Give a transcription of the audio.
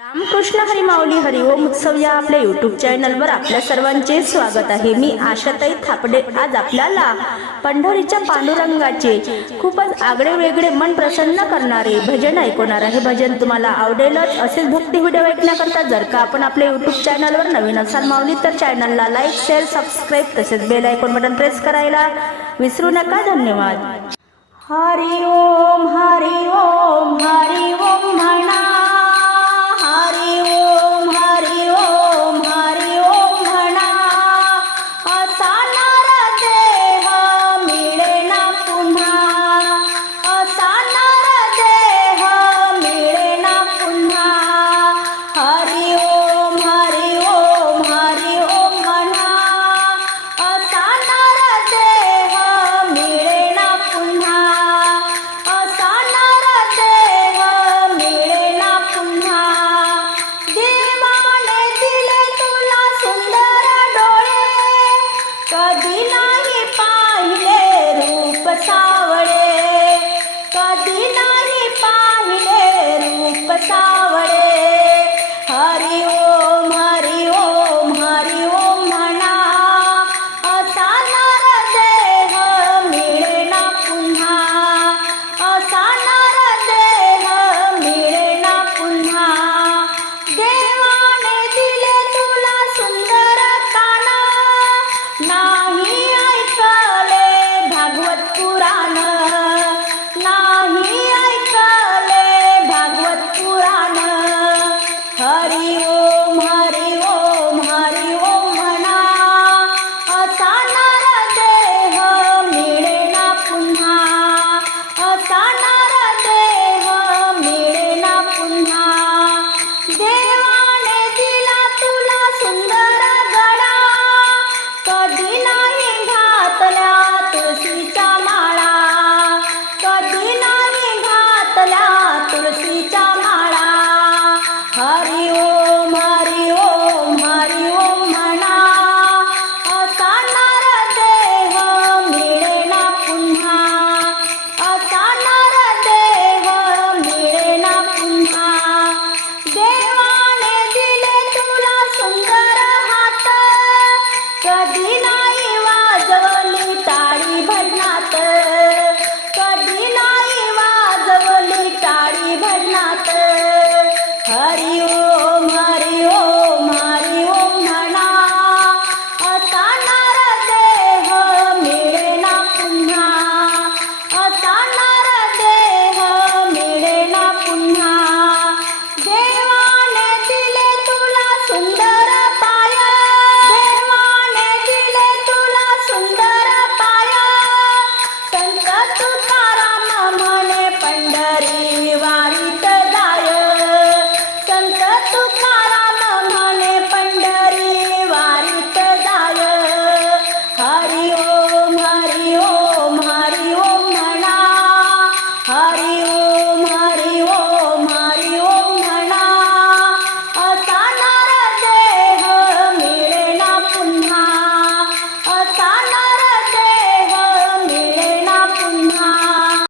रामकृष्ण हरिमाऊली हरिओम उत्सव या आपल्या यूट्यूब चॅनलवर आपल्या सर्वांचे स्वागत आहे. मी आशाताई थापडे. आज आपल्याला पंढरीच्या पांडुरंगाचे खूपच आगळे वेगळे मन प्रसन्न करणारे भजन ऐकवणार आहे. भजन तुम्हाला आवडेलच. असेच भक्ती व्हिडिओ ऐकण्याकरता जर का आपण आपल्या यूट्यूब चॅनलवर नवीन असाल माऊली तर चॅनलला लाईक शेअर सबस्क्राईब तसेच बेल ऐकून बटन प्रेस करायला विसरू नका. धन्यवाद. हरिओम हरिओम Cadena.